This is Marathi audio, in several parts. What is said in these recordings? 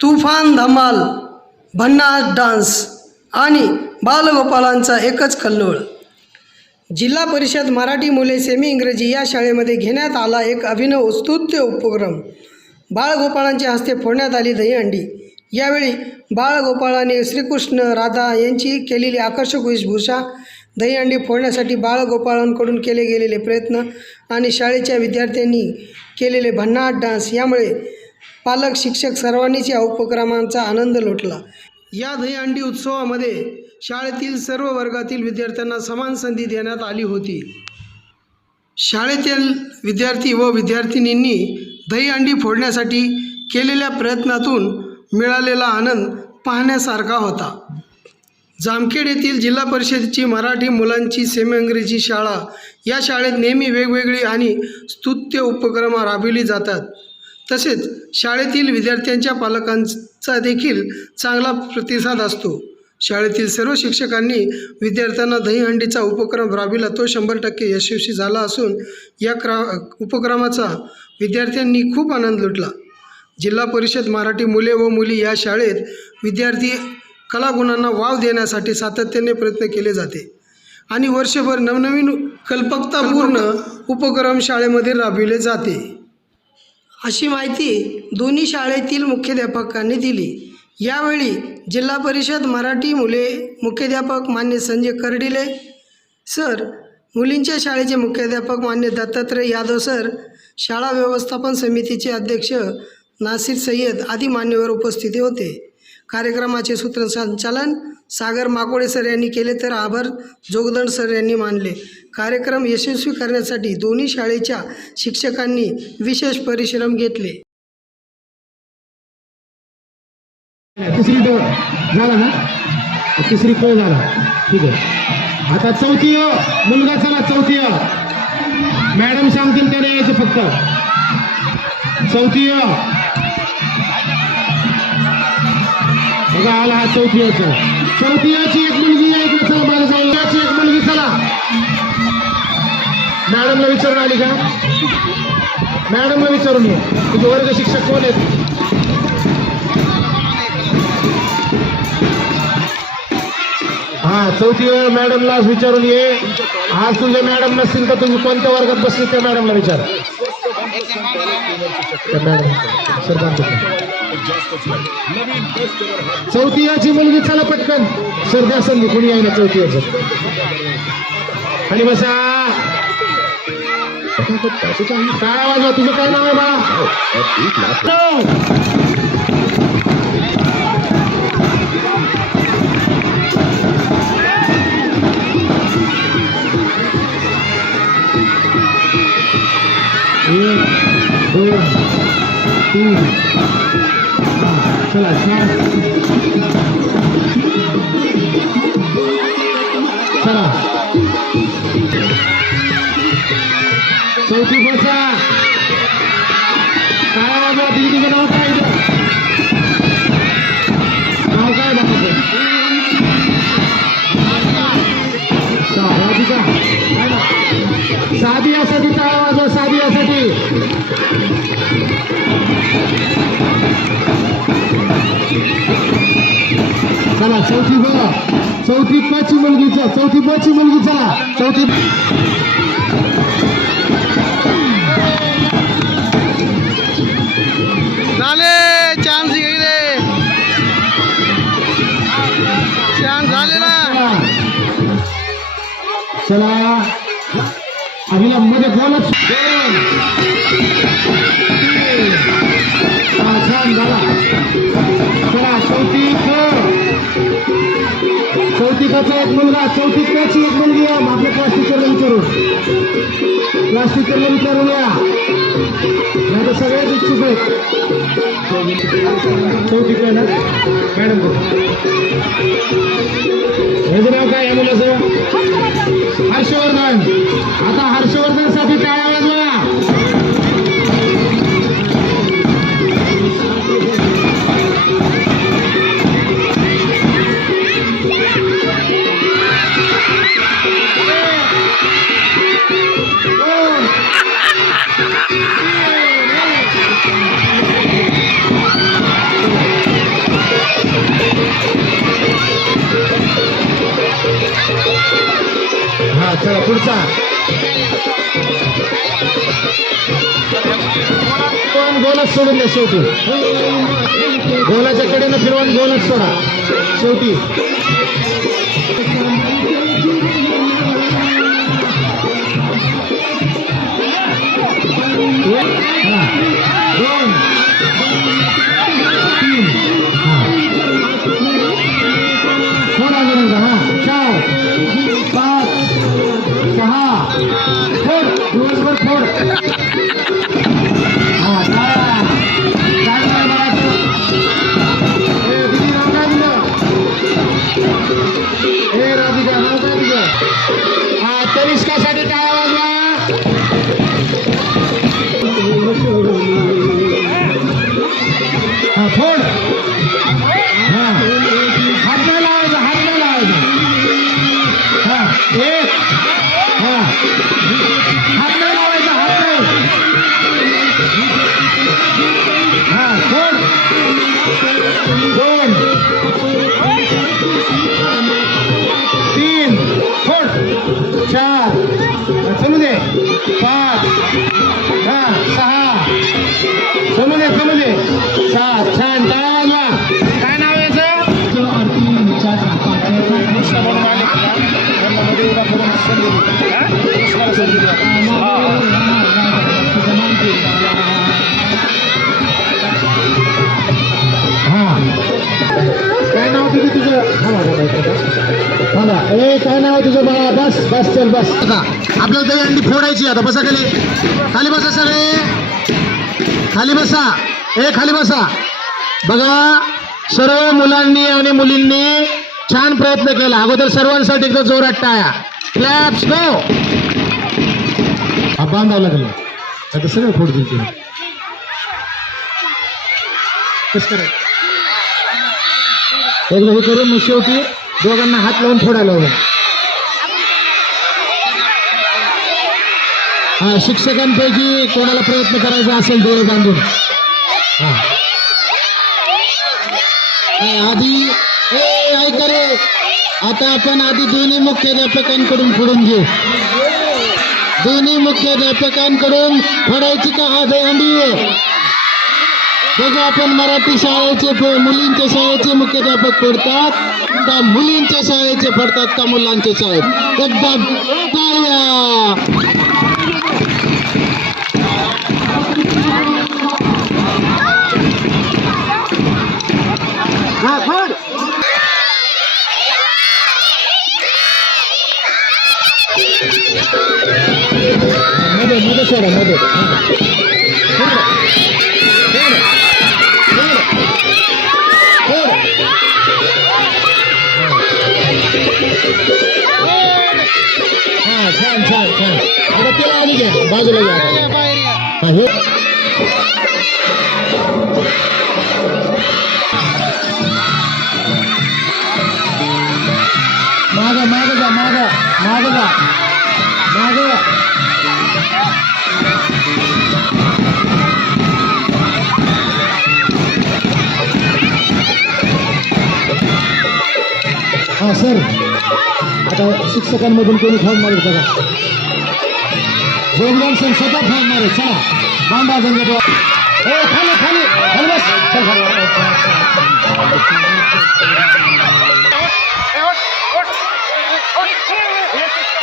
तुफान धमाल भन्नाट डान्स आणि बालगोपालांचा एकच कल्लोळ जिल्हा परिषद मराठी मुले सेमी इंग्रजी या शाळेमध्ये घेण्यात आला एक अभिनव स्तुत्य उपक्रम. बाळगोपाळांच्या हस्ते फोडण्यात आली दहीहंडी यावेळी बाळगोपाळाने श्रीकृष्ण राधा यांची केलेली आकर्षक वेशभूषा दहीहंडी फोडण्यासाठी बाळगोपाळांकडून केले गेलेले प्रयत्न आणि शाळेच्या विद्यार्थ्यांनी केलेले भन्नाट डान्स यामुळे पालक शिक्षक सर्वांनीच या उपक्रमांचा आनंद लुटला. या दहीहंडी उत्सवामध्ये शाळेतील सर्व वर्गातील विद्यार्थ्यांना समान संधी देण्यात आली होती. शाळेतील विद्यार्थी व विद्यार्थिनींनी दहीहंडी फोडण्यासाठी केलेल्या प्रयत्नातून मिळालेला आनंद पाहण्यासारखा होता. जामखेड येथील जिल्हा परिषदेची मराठी मुलांची सेमी इंग्रजी शाळा. या शाळेत नेहमी वेगवेगळी आणि स्तुत्य उपक्रम राबविली जातात. तसेच शाळेतील विद्यार्थ्यांच्या पालकांचा देखील चांगला प्रतिसाद असतो. शाळेतील सर्व शिक्षकांनी विद्यार्थ्यांना दहीहंडीचा उपक्रम राबविला. तो शंभर टक्के यशस्वी झाला असून या क्रा उपक्रमाचा विद्यार्थ्यांनी खूप आनंद लुटला. जिल्हा परिषद मराठी मुले व मुली या शाळेत विद्यार्थी कलागुणांना वाव देण्यासाठी सातत्याने प्रयत्न केले जाते. आणि वर्षभर नवनवीन कल्पकतापूर्ण उपक्रम शाळेमध्ये राबविले जाते. अशी माहिती दोन्ही शाळेतील मुख्याध्यापकांनी दिली. यावेळी जिल्हा परिषद मराठी मुले मुख्याध्यापक मान्य संजय कर्डिले सर मुलींच्या शाळेचे मुख्याध्यापक मान्य दत्तात्रय यादव सर शाळा व्यवस्थापन समितीचे अध्यक्ष नासिर सय्यद आदी मान्यवर उपस्थिती होते. कार्यक्रमाचे सूत्रसंचालन सागर माकोडे सर यांनी केले तर आभार जोगदंड सर यांनी मानले. कार्यक्रम यशस्वी करण्यासाठी दोन्ही शाळेच्या शिक्षकांनी विशेष परिश्रम घेतले. तिसरी ड झाला ना? तिसरी कळ झाला. ठीक आहे. आता चौथी अ, मुलगा चला चौथी अ. मॅडम सांगतील त्याने यायचं फक्त. चौथी अ. बघा आला हा चौथी अचा एक मुलगी या इकडे चला माझ्या जवळ याची एक मुलगी चला. मॅडमला विचारून आली का? मॅडमला विचारून ये. तुझे वर्ग शिक्षक कोण आहेत? हा चौथी वेळ मॅडमला विचारून ये. आज तुझे मॅडम नसतील तर तुम्ही कोणत्या वर्गात बसली त्या मॅडमला विचार. त्या मॅडम सरपंच चौथी याची मुलगी चला पटकन. सर द्या संधी कुणी आहे ना चौथी याचं आणि बसा. काय आवाज? तुझं काय नाव आहे बाळा चौथी ब चौथी क ची मुलगी च- चौथी ब ची मुलगी चला. चौथी झाले. चान्स गेले चान्स झाले ना. चला. अभिला मध्ये बोलत छान झाला. चौथी एक मुलगा चौथी क एक मुलगी आहे. आपल्या क्लास टीचरला विचारू क्लास टीचरला विचारून या नाही सगळ्याच इच्छुक आहेत. चौथी क ना मॅडम ह्याचं नाव काय या मुलाचं? हर्षवर्धन. आता हर्षवर्धन सर चला पुढचा. पण गोलच सोडून द्या शेवटी. गोलाच्या कडेनं फिरवून गोलच सोडा. शेवटी. हा. सहा समज दे समज दे सात छान टाळा काय नाव आहे याचं? किती तुझं थांबा ए काय नाव तुझं बाळा बस बस चल बस का आपल्याला दही अंडी फोडायची आता बसा खाली. खाली बसा सगळे. खाली बसा. ए खाली बसा. बघा सर्व मुलांनी आणि मुलींनी छान प्रयत्न केला. अगोदर सर्वांसाठी एकदा जोरात टाया क्लॅप्स गो हा बांधावं लागलं आता सगळं फोड दिल तुम्ही कसं करायचं? एकदा हे करून मग शेवटी दोघांना हात लावून फोडायला हवं. हा शिक्षकांपैकी कोणाला प्रयत्न करायचा असेल डोळे बांधून? हा. आधी ए ऐका रे. आता आपण आधी दोन्ही मुख्याध्यापकांकडून फोडून घेऊ. दोन्ही मुख्याध्यापकांकडून फोडायची का हा दहीहंडी बघा आपण मराठी शाळेचे प- मुलींच्या शाळेचे मुख्याध्यापक पडतात का मुलींच्या शाळेचे पडतात का मुलांच्या शाळेत? एकदा टाळ्या मध्ये मध्ये मध्ये छान छान छान. आता त्याला आधी घ्या. बाजूला घ्या. आता. हा हे. माग माग जा माग. माग जा. माग. हा सर. आता सिक्स सेकंडमधून कोणी फॉर्म मारेल बघा गोविंद सिंग स्वतः फॉर्म मारेल चला बांधा जंगट ए खाली खाली हलवस चल खाली उठ उठ उठ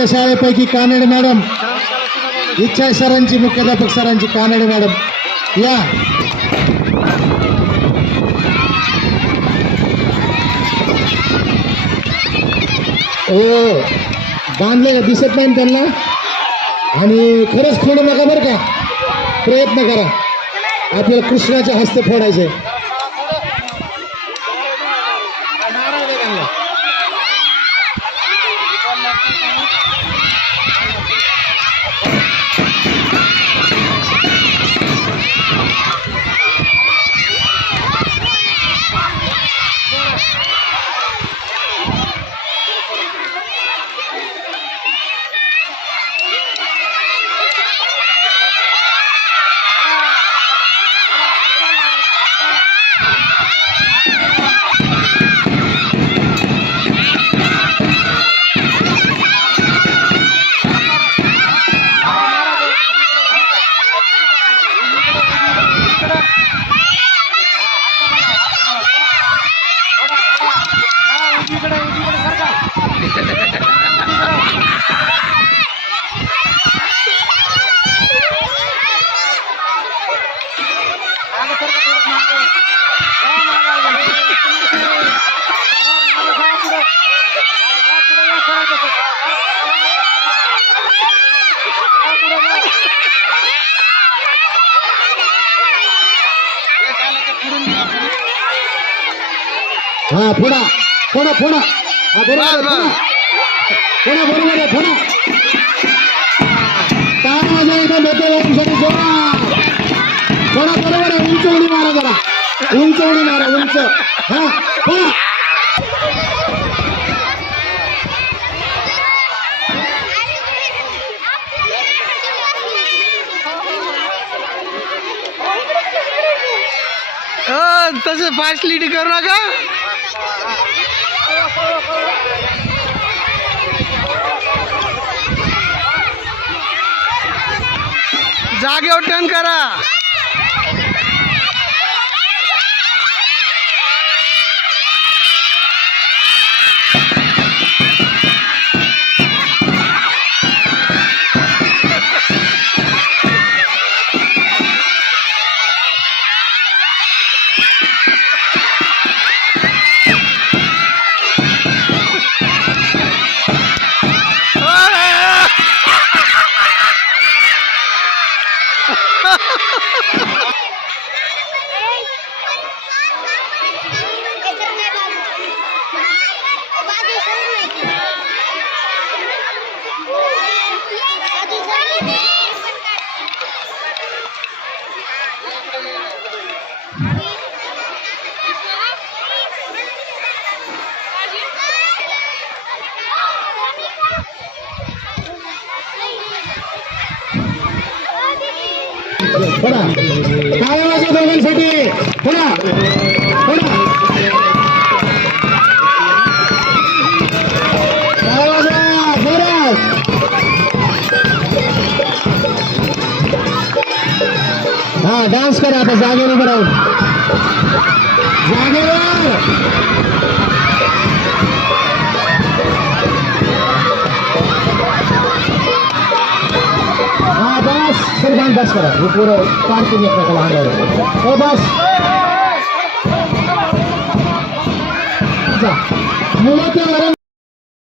हा शाळेपैकी कानडे मॅडम. इच्छा सरांची मुख्याध्यापक सरांची कानडे मॅडम. या. ओ बांधले का दिसत नाही ना त्यांना? आणि खरंच फोडू नका बरं का. प्रयत्न करा. आपल्याला कृष्णाच्या हस्ते फोडायचे हा फोडा फोडा फोडा हा बरोबर फोडा. फोडा बरोबर आहे फोडा काय एकदम होते ओमसाठी जोरात. फोडा बरोबर आहे उंच उडी मारा जरा. उंच उडी मारा उंच. हा फोडा तसं फास्ट लीड करू नका. जागेवर टर्न करा. डान्स करा आता जागेवर उभं राहून जागेवर! हा बस. करा. हे पुरं पार्किंग एकमेकाला अंगावर हो बस. जा. मुलं